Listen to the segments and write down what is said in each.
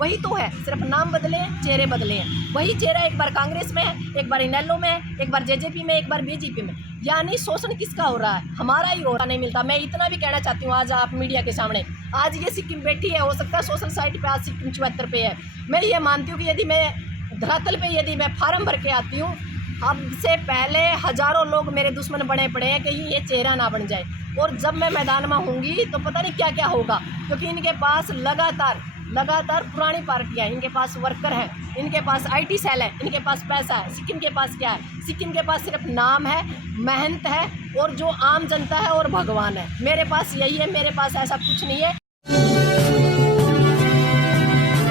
वही तो है, सिर्फ नाम बदले हैं, चेहरे बदले हैं। वही चेहरा एक बार कांग्रेस में है, एक बार इनेलो में है, एक बार जेजेपी में, एक बार बीजेपी में। यानी शोषण किसका हो रहा है? हमारा ही हो रहा नहीं मिलता। मैं इतना भी कहना चाहती हूँ आज आप मीडिया के सामने, आज ये सिक्किम बैठी है, हो सकता है सोशल साइट पे आज सिक्किम 74 पे है। मैं ये मानती हूँ कि यदि मैं धरातल पे यदि मैं फार्म भर के आती हूँ, अब से पहले हज़ारों लोग मेरे दुश्मन बने पड़े हैं कहीं ये चेहरा ना बन जाए। और जब मैं मैदान में होंगी तो पता नहीं क्या क्या होगा, क्योंकि इनके पास लगातार पुरानी पार्टियाँ हैं, इनके पास वर्कर हैं, इनके पास IT सेल है, इनके पास पैसा है। सिक्किम के पास क्या है? सिक्किम के पास सिर्फ नाम है, मेहनत है और जो आम जनता है और भगवान है। मेरे पास यही है, मेरे पास ऐसा कुछ नहीं है।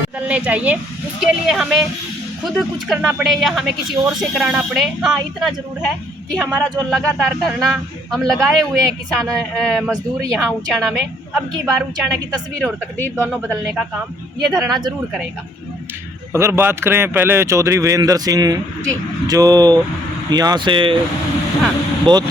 बदलने चाहिए, उसके लिए हमें खुद कुछ करना पड़े या हमें किसी और से कराना पड़े। हाँ, इतना ज़रूर है कि हमारा जो लगातार धरना हम लगाए हुए हैं किसान मजदूर यहाँ उचाना में, अब की बार उचाना की तस्वीर और तकदीर दोनों बदलने का काम ये धरना ज़रूर करेगा। अगर बात करें पहले चौधरी वीरेंद्र सिंह जी, जो यहाँ से हाँ, बहुत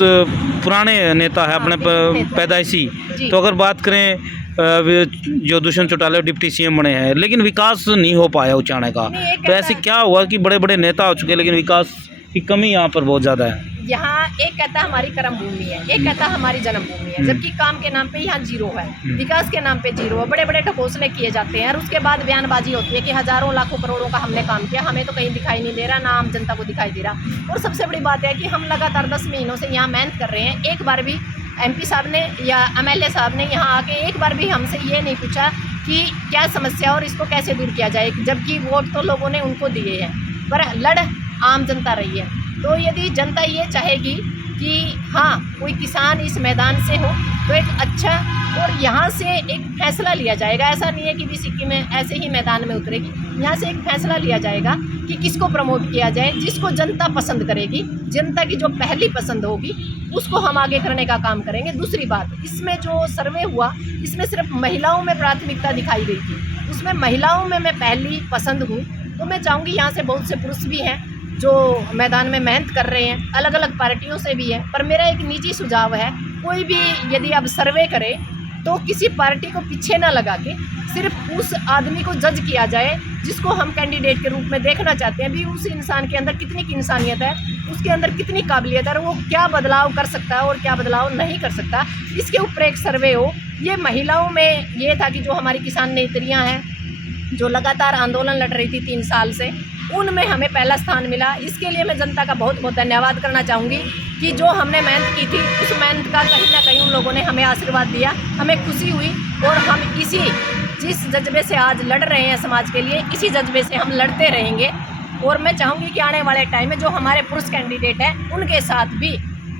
पुराने नेता है, हाँ, अपने नेता। पैदाइशी, जी। तो अगर बात करें जो दुष्यंत चौटाला डिप्टी CM बने हैं, लेकिन विकास नहीं हो पाया उचाने का। नहीं, एक तो ऐसे कहता- क्या हुआ कि बड़े बड़े नेता हो चुके लेकिन विकास की कमी यहाँ पर बहुत ज़्यादा है? यहाँ एक कहता है हमारी कर्म भूमि है, एक कहता है हमारी जन्मभूमि है, जबकि काम के नाम पे यहाँ जीरो है, विकास के नाम पे जीरो है। बड़े बड़े ढकोसले किए जाते हैं और उसके बाद बयानबाजी होती है कि हज़ारों लाखों करोड़ों का हमने काम किया, हमें तो कहीं दिखाई नहीं दे रहा, ना आम जनता को दिखाई दे रहा। और सबसे बड़ी बात है कि हम लगातार 10 महीनों से यहाँ मेहनत कर रहे हैं। एक बार भी MP साहब ने या MLA साहब ने यहाँ आके एक बार भी हमसे ये नहीं पूछा कि क्या समस्या और इसको कैसे दूर किया जाए, जबकि वोट तो लोगों ने उनको दिए हैं, पर लड़ आम जनता रही है। तो यदि जनता ये चाहेगी कि हाँ कोई किसान इस मैदान से हो तो एक अच्छा और यहाँ से एक फैसला लिया जाएगा। ऐसा नहीं है कि भी सिक्किम में ऐसे ही मैदान में उतरेगी, यहाँ से एक फैसला लिया जाएगा कि किसको प्रमोट किया जाए, जिसको जनता पसंद करेगी, जनता की जो पहली पसंद होगी उसको हम आगे करने का काम करेंगे। दूसरी बात, इसमें जो सर्वे हुआ इसमें सिर्फ महिलाओं में प्राथमिकता दिखाई गई थी, उसमें महिलाओं में मैं पहली पसंद हूँ। तो मैं चाहूँगी यहाँ से बहुत से पुरुष भी हैं जो मैदान में मेहनत कर रहे हैं, अलग अलग पार्टियों से भी है। पर मेरा एक निजी सुझाव है, कोई भी यदि अब सर्वे करे तो किसी पार्टी को पीछे ना लगा के सिर्फ उस आदमी को जज किया जाए जिसको हम कैंडिडेट के रूप में देखना चाहते हैं। भी उस इंसान के अंदर कितनी की इंसानियत है, उसके अंदर कितनी काबिलियत है और वो क्या बदलाव कर सकता है और क्या बदलाव नहीं कर सकता, इसके ऊपर एक सर्वे हो। ये महिलाओं में ये था कि जो हमारी किसान नेत्रियाँ हैं जो लगातार आंदोलन लड़ रही थी 3 साल से, उनमें हमें पहला स्थान मिला। इसके लिए मैं जनता का बहुत बहुत धन्यवाद करना चाहूँगी कि जो हमने मेहनत की थी उस मेहनत का कहीं ना कहीं उन लोगों ने हमें आशीर्वाद दिया, हमें खुशी हुई और हम इसी जिस जज्बे से आज लड़ रहे हैं समाज के लिए, इसी जज्बे से हम लड़ते रहेंगे। और मैं चाहूँगी कि आने वाले टाइम में जो हमारे पुरुष कैंडिडेट हैं उनके साथ भी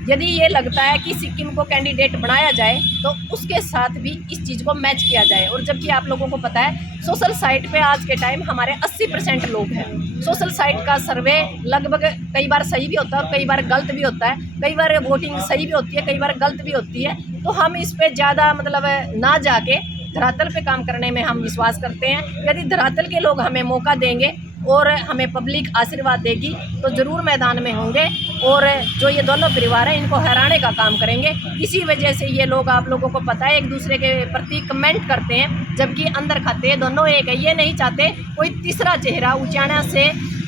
यदि ये लगता है कि सिक्किम को कैंडिडेट बनाया जाए तो उसके साथ भी इस चीज़ को मैच किया जाए। और जबकि आप लोगों को पता है सोशल साइट पे आज के टाइम हमारे 80% लोग हैं। सोशल साइट का सर्वे लगभग कई बार सही भी होता है और कई बार गलत भी होता है, कई बार वोटिंग सही भी होती है, कई बार गलत भी होती है। तो हम इस पे ज़्यादा मतलब ना जाके धरातल पे काम करने में हम विश्वास करते हैं। यदि धरातल के लोग हमें मौका देंगे और हमें पब्लिक आशीर्वाद देगी तो ज़रूर मैदान में होंगे और जो ये दोनों परिवार हैं इनको हराने का काम करेंगे। इसी वजह से ये लोग, आप लोगों को पता है, एक दूसरे के प्रति कमेंट करते हैं जबकि अंदर खाते दोनों एक है। ये नहीं चाहते कोई तीसरा चेहरा उचाना से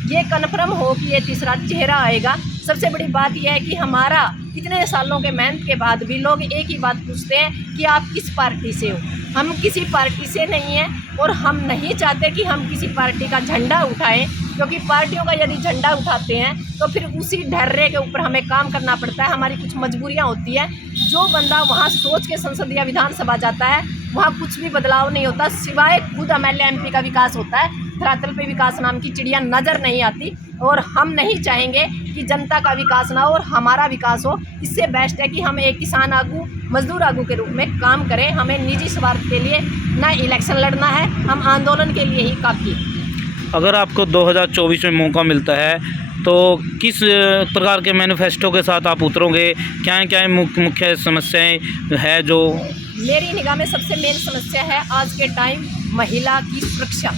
ये कन्फर्म हो कि ये तीसरा चेहरा आएगा। सबसे बड़ी बात यह है कि हमारा इतने सालों के मेहनत के बाद भी लोग एक ही बात पूछते हैं कि आप किस पार्टी से हो। हम किसी पार्टी से नहीं हैं और हम नहीं चाहते कि हम किसी पार्टी का झंडा उठाएं, क्योंकि पार्टियों का यदि झंडा उठाते हैं तो फिर उसी ढर्रे के ऊपर हमें काम करना पड़ता है। हमारी कुछ मजबूरियां होती हैं। जो बंदा वहां सोच के संसद या विधानसभा जाता है वहां कुछ भी बदलाव नहीं होता, सिवाय खुद MLA MP का विकास होता है। धरातल पे विकास नाम की चिड़िया नज़र नहीं आती और हम नहीं चाहेंगे कि जनता का विकास ना हो और हमारा विकास हो। इससे बेस्ट है कि हम एक किसान आगू, मजदूर आगू के रूप में काम करें। हमें निजी स्वार्थ के लिए ना इलेक्शन लड़ना है, हम आंदोलन के लिए ही काफ़ी। अगर आपको 2024 में मौका मिलता है तो किस प्रकार के मैनिफेस्टो के साथ आप उतरोगे? क्या क्या मुख्य समस्याएं है जो? मेरी निगाह में सबसे मेन समस्या है आज के टाइम महिला की सुरक्षा,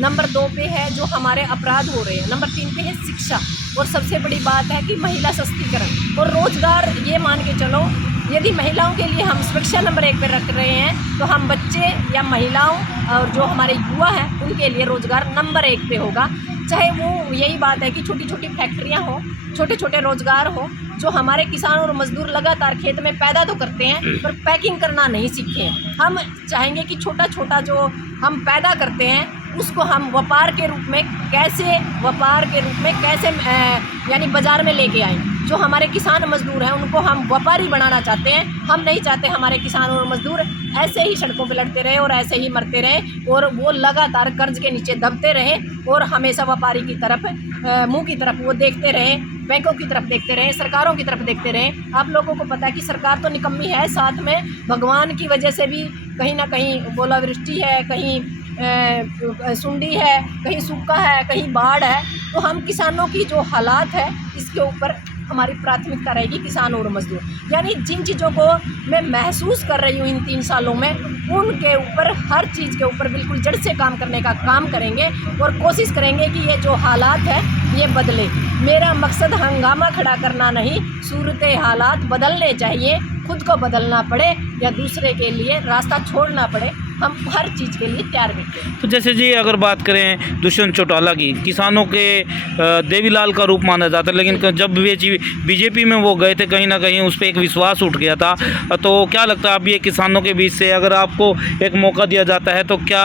नंबर 2 पे है जो हमारे अपराध हो रहे हैं, नंबर 3 पे है शिक्षा और सबसे बड़ी बात है कि महिला सशक्तिकरण और रोजगार। ये मान के चलो यदि महिलाओं के लिए हम सुरक्षा नंबर 1 पर रख रहे हैं, तो हम बच्चे या महिलाओं और जो हमारे युवा हैं उनके लिए रोज़गार नंबर 1 पे होगा। चाहे वो यही बात है कि छोटी छोटी फैक्ट्रियाँ हो, छोटे छोटे रोज़गार हो, जो हमारे किसान और मजदूर लगातार खेत में पैदा तो करते हैं पर पैकिंग करना नहीं सीखे हैं। हम चाहेंगे कि छोटा छोटा जो हम पैदा करते हैं उसको हम व्यापार के रूप में कैसे यानी बाज़ार में लेके आएँ। जो हमारे किसान मजदूर हैं उनको हम व्यापारी बनाना चाहते हैं। हम नहीं चाहते हमारे किसान और मजदूर ऐसे ही सड़कों पे लड़ते रहे और ऐसे ही मरते रहे और वो लगातार कर्ज के नीचे दबते रहे और हमेशा व्यापारी की तरफ मुंह की तरफ वो देखते रहे, बैंकों की तरफ देखते रहे, सरकारों की तरफ देखते रहे। आप लोगों को पता है कि सरकार तो निकम्मी है, साथ में भगवान की वजह से भी कहीं ना कहीं ओलावृष्टि है, कहीं सुंडी है, कहीं सूखा है, कहीं बाढ़ है। तो हम किसानों की जो हालात है इसके ऊपर हमारी प्राथमिकता रहेगी, किसान और मजदूर। यानी जिन चीज़ों को मैं महसूस कर रही हूँ इन 3 सालों में, उनके ऊपर हर चीज़ के ऊपर बिल्कुल जड़ से काम करने का काम करेंगे और कोशिश करेंगे कि ये जो हालात है ये बदले। मेरा मकसद हंगामा खड़ा करना नहीं, सूरत हालात बदलने चाहिए। खुद को बदलना पड़े या दूसरे के लिए रास्ता छोड़ना पड़े, हम हर चीज़ के लिए तैयार बैठे। तो जैसे जी अगर बात करें दुष्यंत चौटाला की, किसानों के देवीलाल का रूप माना जाता है, लेकिन जब बीजेपी में वो गए थे कहीं ना कहीं उस पर एक विश्वास उठ गया था। तो क्या लगता है अब ये किसानों के बीच से अगर आपको एक मौका दिया जाता है तो क्या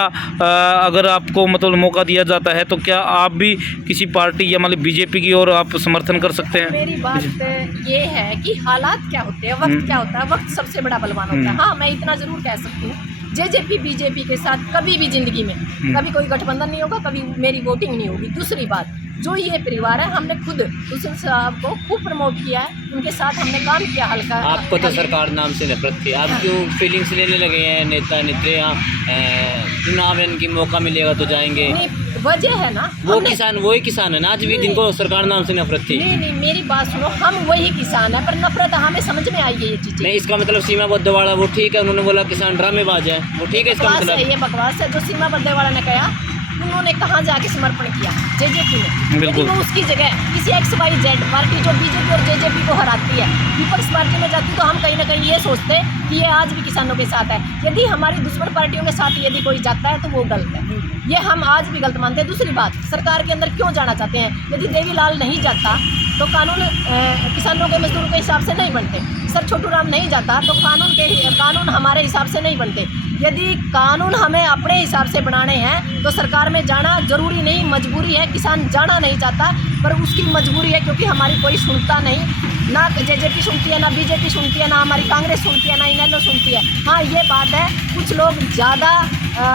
अगर आपको मतलब मौका दिया जाता है तो क्या आप भी किसी पार्टी या मतलब बीजेपी की ओर आप समर्थन कर सकते हैं? मेरी बात ये है कि हालात क्या होते हैं, वक्त क्या होता है, वक्त सबसे बड़ा बलवान होता है। हाँ, मैं इतना ज़रूर कह सकती हूँ, जेजेपी बीजेपी के साथ कभी भी ज़िंदगी में कभी कोई गठबंधन नहीं होगा, कभी मेरी वोटिंग नहीं होगी। दूसरी बात, जो ये परिवार है हमने खुद दुष्यंत साहब को खूब प्रमोट किया है, उनके साथ हमने काम किया। हल्का आपको तो सरकार नाम से नफरत थी, आप क्यों फीलिंग्स लेने लगे हैं? नेता नेत्रियाँ चुनाव इनकी मौका मिलेगा तो जाएंगे। वजह है ना, वो किसान वही किसान है ना आज भी जिनको सरकार नाम से नफरत थी। नहीं, मेरी बात सुनो, हम वही किसान है पर नफरत हमें समझ में आई है ये चीज़ें। नहीं, इसका मतलब सीमा बद्दवाड़ा वो ठीक है, उन्होंने बोला किसान ड्रामेबाज है, वो ठीक है। इसका मतलब ये बकवास है जो सीमा बद्दवाड़ा ने कहा। उन्होंने कहाँ जाके समर्पण किया? जेजेपी में। बिल्कुल। वो उसकी जगह किसी XYZ पार्टी जो बीजेपी और जेजेपी को हराती है, विपक्ष पार्टी में जाती तो हम कहीं ना कहीं ये सोचते हैं कि ये आज भी किसानों के साथ है। यदि हमारी दुश्मन पार्टियों के साथ यदि कोई जाता है तो वो गलत है, ये हम आज भी गलत मानते हैं। दूसरी बात, सरकार के अंदर क्यों जाना चाहते हैं? यदि देवीलाल नहीं जाता तो कानून किसानों के मजदूरों के हिसाब से नहीं बनते। सर छोटू राम नहीं जाता तो कानून हमारे हिसाब से नहीं बनते। यदि कानून हमें अपने हिसाब से बनाने हैं तो सरकार में जाना जरूरी नहीं, मजबूरी है। किसान जाना नहीं चाहता पर उसकी मजबूरी है, क्योंकि हमारी कोई सुनता नहीं। ना जेजेपी सुनती है, ना बीजेपी सुनती है, ना हमारी कांग्रेस सुनती है, ना इनेलो सुनती है। हाँ, ये बात है, कुछ लोग ज़्यादा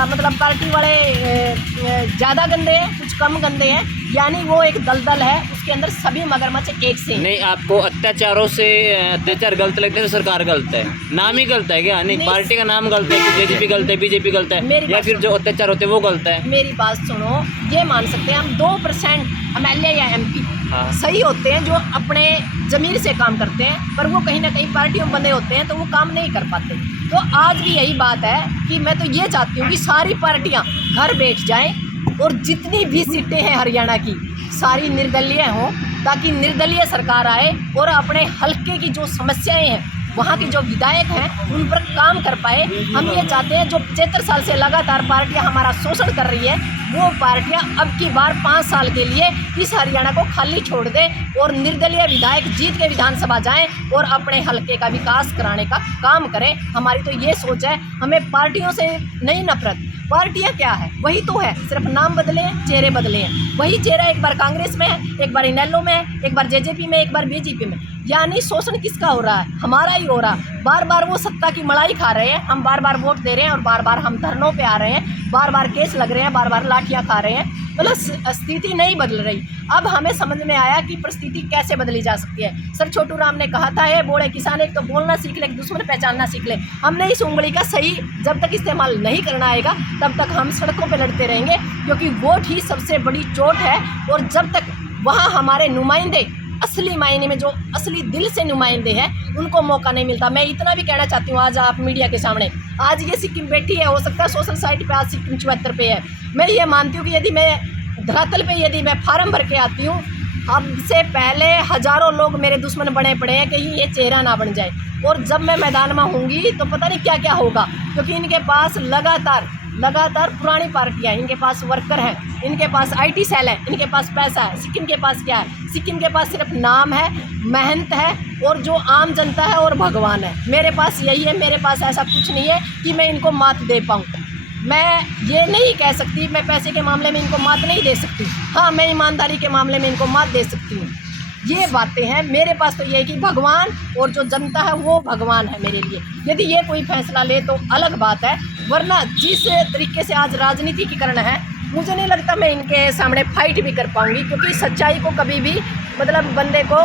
मतलब पार्टी वाले ज़्यादा गंदे हैं, कुछ कम गंदे हैं। यानी वो एक दलदल है, उसके अंदर सभी मगरमच्छ एक से। नहीं, आपको अत्याचारों से अत्याचार गलत लगते हैं तो सरकार गलत है? नाम ही गलत है क्या? नहीं, पार्टी का नाम गलत है कि जेजेपी गलत है, बीजेपी गलत है, या फिर जो अत्याचार होते हैं वो गलत है? मेरी बात सुनो, ये मान सकते हैं हम 2% MLA या MP सही होते हैं जो अपने ज़मीर से काम करते हैं, पर वो कहीं ना कहीं पार्टियों में बंधे होते हैं तो वो काम नहीं कर पाते। तो आज भी यही बात है कि मैं तो ये चाहती हूँ कि सारी पार्टियाँ घर बैठ जाएं और जितनी भी सीटें हैं हरियाणा की सारी निर्दलीय हों, ताकि निर्दलीय सरकार आए और अपने हल्के की जो समस्याएं हैं, वहाँ के जो विधायक हैं उन पर काम कर पाए। हम ये चाहते हैं जो 75 साल से लगातार पार्टियां हमारा शोषण कर रही है, वो पार्टियां अब की बार 5 साल के लिए इस हरियाणा को खाली छोड़ दें और निर्दलीय विधायक जीत के विधानसभा जाएं और अपने हल्के का विकास कराने का काम करें। हमारी तो ये सोच है, हमें पार्टियों से नहीं नफरत। पार्टियां क्या है? वही तो है, सिर्फ नाम बदले हैं, चेहरे बदले हैं। वही चेहरा एक बार कांग्रेस में है, एक बार इनेलो में है, एक बार जेजेपी में, एक बार बीजेपी में। यानी शोषण किसका हो रहा है? हमारा ही हो रहा है। बार बार वो सत्ता की मलाई खा रहे हैं, हम बार बार वोट दे रहे हैं और बार बार हम धरनों पे आ रहे हैं, बार बार केस लग रहे हैं, बार बार लाठियां खा रहे हैं। मतलब स्थिति नहीं बदल रही। अब हमें समझ में आया कि परिस्थिति कैसे बदली जा सकती है। सर छोटू राम ने कहा था, ये बोले किसान एक तो बोलना सीख ले, दुश्मन पहचानना सीख ले। हमने इस उंगली का सही जब तक इस्तेमाल नहीं करना आएगा तब तक हम सड़कों पर लड़ते रहेंगे, क्योंकि वोट ही सबसे बड़ी चोट है। और जब तक वहाँ हमारे नुमाइंदे असली मायने में जो असली दिल से नुमाइंदे हैं उनको मौका नहीं मिलता। मैं इतना भी कहना चाहती हूँ, आज आप मीडिया के सामने, आज ये सिक्किम बैठी है, हो सकता है सोशल साइट पे आज सिक्किम 74 पे है। मैं ये मानती हूँ कि यदि मैं धरातल पे यदि मैं फार्म भर के आती हूँ, हमसे पहले हज़ारों लोग मेरे दुश्मन बने पड़े हैं, कहीं ये चेहरा ना बन जाए। और जब मैं मैदान में होंगी तो पता नहीं क्या क्या होगा, क्योंकि इनके पास लगातार पुरानी पार्टियां हैं, इनके पास वर्कर हैं, इनके पास IT सेल है, इनके पास पैसा है। सिक्किम के पास क्या है? सिक्किम के पास सिर्फ नाम है, मेहनत है और जो आम जनता है और भगवान है। मेरे पास यही है, मेरे पास ऐसा कुछ नहीं है कि मैं इनको मात दे पाऊँ। मैं ये नहीं कह सकती, मैं पैसे के मामले में इनको मात नहीं दे सकती। हाँ, मैं ईमानदारी के मामले में इनको मात दे सकती हूँ। ये बातें हैं। मेरे पास तो ये है कि भगवान और जो जनता है वो भगवान है मेरे लिए। यदि ये कोई फैसला ले तो अलग बात है, वरना जिस तरीके से आज राजनीतिकीकरण है, मुझे नहीं लगता मैं इनके सामने फाइट भी कर पाऊंगी, क्योंकि सच्चाई को कभी भी मतलब बंदे को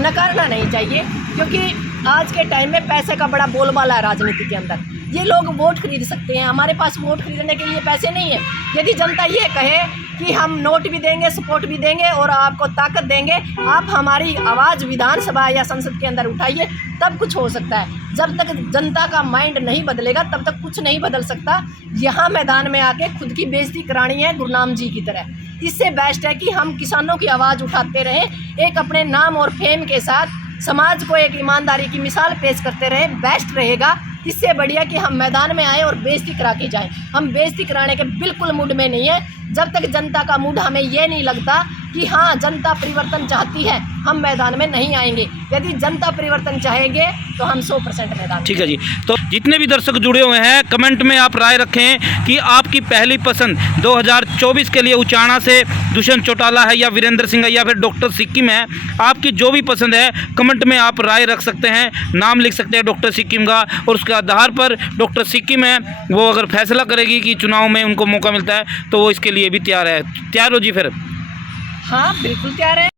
नकारना नहीं चाहिए, क्योंकि आज के टाइम में पैसे का बड़ा बोलबाला है राजनीति के अंदर। ये लोग वोट खरीद सकते हैं, हमारे पास वोट खरीदने के लिए पैसे नहीं है। यदि जनता ये कहे कि हम नोट भी देंगे, सपोर्ट भी देंगे और आपको ताकत देंगे, आप हमारी आवाज़ विधानसभा या संसद के अंदर उठाइए, तब कुछ हो सकता है। जब तक जनता का माइंड नहीं बदलेगा तब तक कुछ नहीं बदल सकता। यहाँ मैदान में आके खुद की बेइज्जती करानी है गुरनाम जी की तरह। इससे बेस्ट है कि हम किसानों की आवाज़ उठाते रहें, एक अपने नाम और फेम के साथ समाज को एक ईमानदारी की मिसाल पेश करते रहें, बेस्ट रहेगा। इससे बढ़िया कि हम मैदान में आए और बेइज्जती करा के जाएं। हम बेइज्जती कराने के बिल्कुल मूड में नहीं है। जब तक जनता का मूड हमें ये नहीं लगता कि हाँ जनता परिवर्तन चाहती है, हम मैदान में नहीं आएंगे। यदि जनता परिवर्तन चाहेंगे तो हम 100% मैदान में। ठीक है जी। तो जितने भी दर्शक जुड़े हुए हैं, कमेंट में आप राय रखें कि आपकी पहली पसंद 2024 के लिए उचाना से दुष्यंत चौटाला है या वीरेंद्र सिंह है या फिर डॉक्टर सिक्किम है। आपकी जो भी पसंद है कमेंट में आप राय रख सकते हैं, नाम लिख सकते हैं डॉक्टर सिक्किम का, और उसके आधार पर डॉक्टर सिक्किम है वो अगर फैसला करेगी कि चुनाव में उनको मौका मिलता है तो वो इसके लिए भी तैयार है। तैयार हो जी फिर? हाँ बिल्कुल तैयार है।